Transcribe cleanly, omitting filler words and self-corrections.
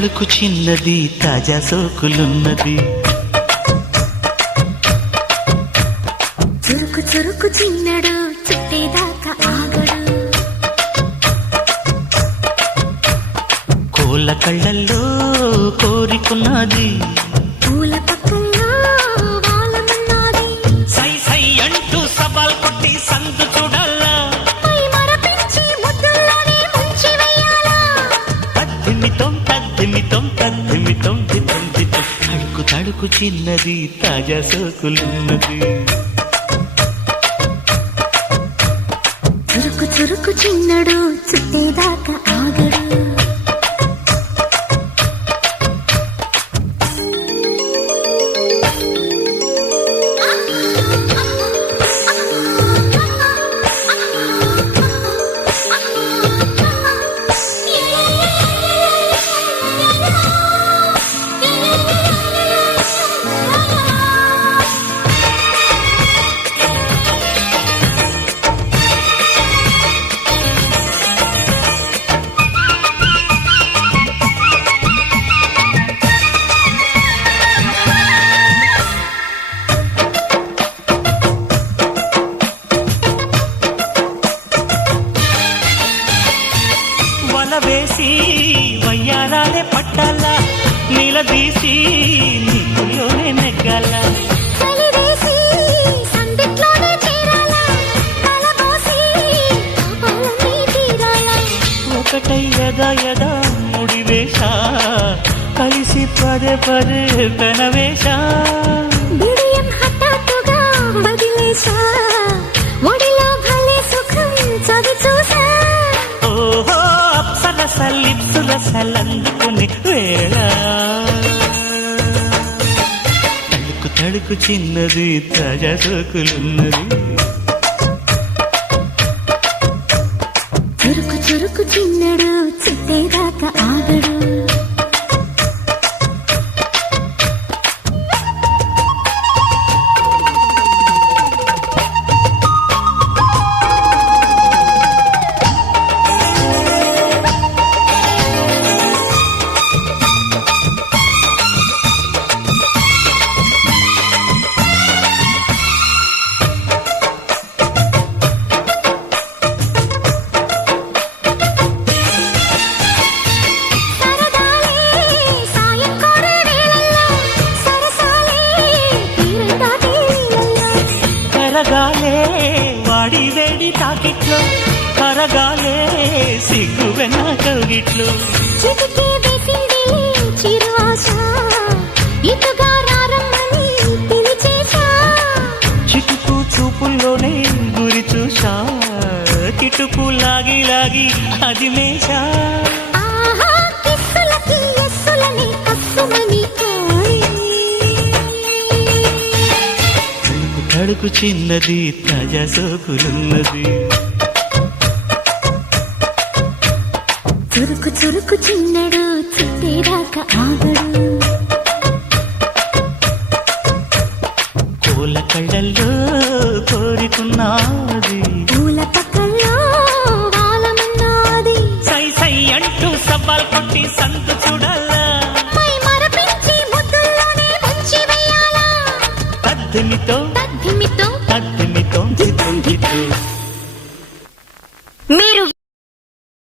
తడుకు చిన్నది తాజా సోకులున్నది. చురుకు చురుకు చిన్నడు చుట్టేదాకా ఆగడు. కోళ్ళ కళ్ళల్లో కోరికున్నది. పూల పక్కల్లో వాలమన్నది. సై సై అంటూ సవాల్ కొట్టి సందు చూడాలా. పై మరపించి ముద్దుల్లోనే ముంచి వెయ్యాలా. తద్దిమితం తద్దిమితం తద్దిమితం దితం దితం. తడుకు తడుకు చిన్నది తాజా సోకులున్నది. చురుకు చురుకు చిన్నడు చుట్టేదాకా ఆగడు. వేసి వయ్యారాలే పట్టాల. నీలదీసి నీకులోనే నెగ్గాల. ఒకటై యదా యదా ముడివేష కలిసి పదే పదే పెనవేష. హఠాత్తుగా బదిలేశా ఒడిలో భలే సుఖం చవి చూసా. లిప్సులసలందుకుని వేళ తడుకు తడుకు చిన్నది తాజా సోకులున్నది. చురుకు చురుకు చిన్నడు చుట్టేదాకా ఆగడు. కరగాలే వాడి వేడి తాకిట్లో, కరగాలే సిగ్గు వెన్న కౌగిట్లో. చిటికే వేసింది చిరు ఆశ ఇటుగా రారమ్మని పిలిచేశా. చిటుకు చూపుల్లోనే గురి చూసా. కిటుకు లాగి లాగి అది మేషా. ఆహా కిస్సులకి ఎస్సులని కస్సుమని తడుకు చిన్నది తాజా సోకులున్నది. చురుకు చురుకు చిన్నడు చుట్టేదాకా ఆగడు. కోళ్ళ కళ్ళల్లో కోరికున్నది. పూల పక్కల్లో వాలమన్నది. సై సై అంటూ సవాల్ కొట్టి సందు చూడాలా. పై మరపించి ముద్దుల్లోనే ముంచి వెయ్యాలా. తద్దిమితో